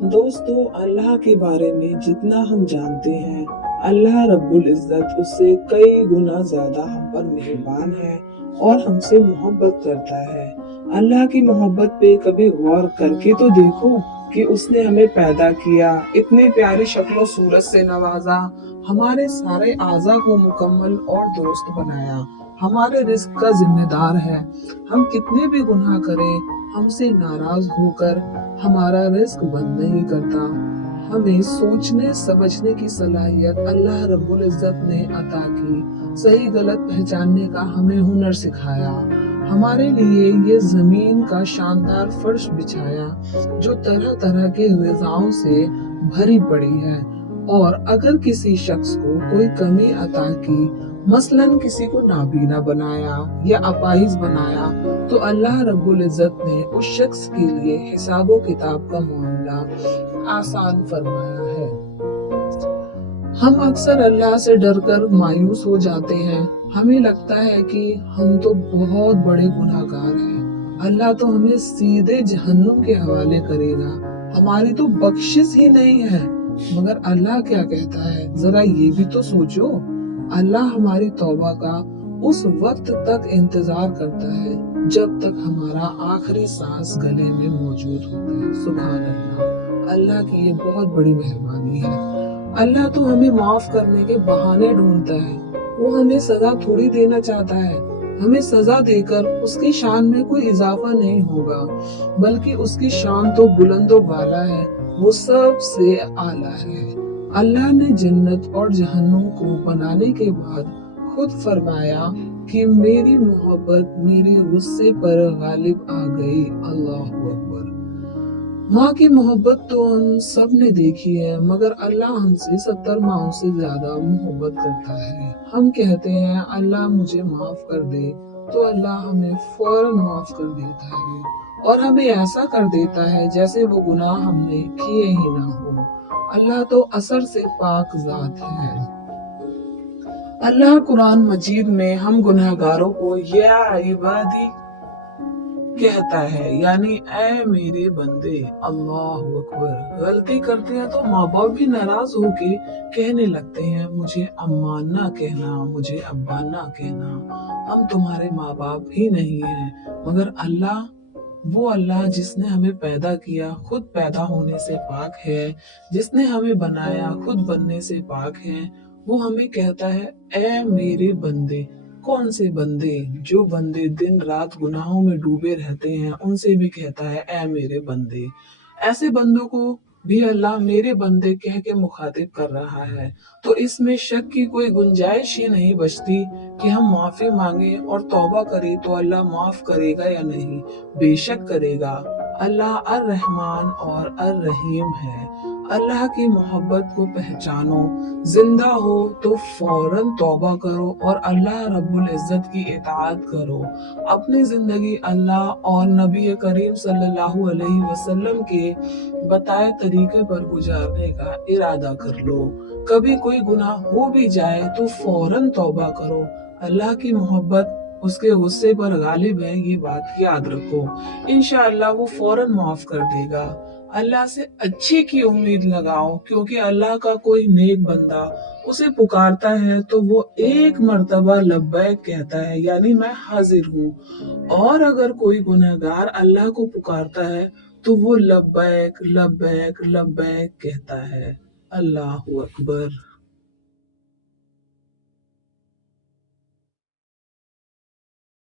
दोस्तों, अल्लाह के बारे में जितना हम जानते हैं, अल्लाह रब्बुल इज़्ज़त उससे कई गुना ज्यादा हम पर मेहरबान है और हमसे मोहब्बत करता है। अल्लाह की मोहब्बत पे कभी गौर करके तो देखो कि उसने हमें पैदा किया, इतने प्यारी शक्लो सूरत से नवाजा, हमारे सारे आज़ा को मुकम्मल और दुरुस्त बनाया, हमारे रिस्क का जिम्मेदार है। हम कितने भी गुनाह करें, हमसे नाराज होकर हमारा रिस्क बंद नहीं करता। हमें सोचने समझने की सलाहियत अल्लाह रब्बुल इज़्ज़त ने अता की, सही गलत पहचानने का हमें हुनर सिखाया, हमारे लिए ये जमीन का शानदार फर्श बिछाया जो तरह तरह के ग़िज़ाओं से भरी पड़ी है। और अगर किसी शख्स को कोई कमी अता की, मसलन किसी को नाबीना बनाया या अपाहिज बनाया, तो अल्लाह रब्बुल इज़्ज़त ने उस शख्स के लिए हिसाबो किताब का मामला आसान फरमाया है। हम अक्सर अल्लाह से डरकर मायूस हो जाते हैं। हमें लगता है कि हम तो बहुत बड़े गुनाहगार हैं, अल्लाह तो हमें सीधे जहन्नुम के हवाले करेगा, हमारी तो बख्शिश ही नहीं है। मगर अल्लाह क्या कहता है, जरा ये भी तो सोचो। अल्लाह हमारी तौबा का उस वक्त तक इंतजार करता है जब तक हमारा आखिरी सांस गले में मौजूद होता है। सुभान अल्लाह, अल्लाह की ये बहुत बड़ी मेहरबानी है। अल्लाह तो हमें माफ करने के बहाने ढूंढता है, वो हमें सजा थोड़ी देना चाहता है। हमें सजा देकर उसकी शान में कोई इजाफा नहीं होगा, बल्कि उसकी शान तो बुलंदो बाला है, वो सबसे आला है। अल्लाह ने जन्नत और जहन्नुम को बनाने के बाद खुद फरमाया कि मेरी मोहब्बत मेरे गुस्से पर गालिब आ गई। अल्लाहु अकबर। माँ की मोहब्बत तो हम सब ने देखी है, मगर अल्लाह हमसे 70 माओं से ज्यादा मोहब्बत करता है। हम कहते हैं अल्लाह मुझे माफ कर दे, तो अल्लाह हमें फौरन माफ कर देता है और हमें ऐसा कर देता है जैसे वो गुनाह हमने किए ही ना हो। अल्लाह तो असर से पाक जात है। अल्लाह कुरान मजीद में हम गुनहगारों को या इबादी कहता है, यानी ऐ मेरे बंदे। अल्लाह अकबर। गलती करते हैं तो माँ बाप भी नाराज होके कहने लगते हैं, मुझे अम्मा ना कहना, मुझे अब्बा ना कहना, हम तुम्हारे माँ बाप ही नहीं हैं। मगर अल्लाह, वो अल्लाह जिसने हमें पैदा किया, खुद पैदा होने से पाक है, जिसने हमें बनाया, खुद बनने से पाक है, वो हमें कहता है ऐ मेरे बंदे। कौन से बंदे? जो बंदे दिन रात गुनाहों में डूबे रहते हैं, उनसे भी कहता है ऐ मेरे बंदे। ऐसे बंदों को भी अल्लाह मेरे बंदे कह के मुखातिब कर रहा है, तो इसमें शक की कोई गुंजाइश ही नहीं बचती कि हम माफी मांगे और तौबा करें तो अल्लाह माफ करेगा या नहीं। बेशक करेगा। अल्लाह अर रहमान और अर रहीम है। अल्लाह की मोहब्बत को पहचानो, जिंदा हो तो फौरन तौबा करो और अल्लाह रब्बुल इज़्ज़त की इताअत करो। अपनी जिंदगी अल्लाह और नबी करीम सल्लल्लाहु अलैहि वसल्लम के बताए तरीके पर गुजारने का इरादा कर लो। कभी कोई गुनाह हो भी जाए तो फौरन तौबा करो। अल्लाह की मोहब्बत उसके गुस्से पर गालिब है, ये बात याद रखो। इंशाअल्लाह वो फौरन माफ कर देगा। अल्लाह से अच्छे की उम्मीद लगाओ, क्योंकि अल्लाह का कोई नेक बंदा उसे पुकारता है तो वो एक मर्तबा लब्बैक कहता है, यानी मैं हाजिर हूँ। और अगर कोई गुनहगार अल्लाह को पुकारता है तो वो लब्बैक लब्बैक लब्बैक कहता है। अल्लाहु अकबर।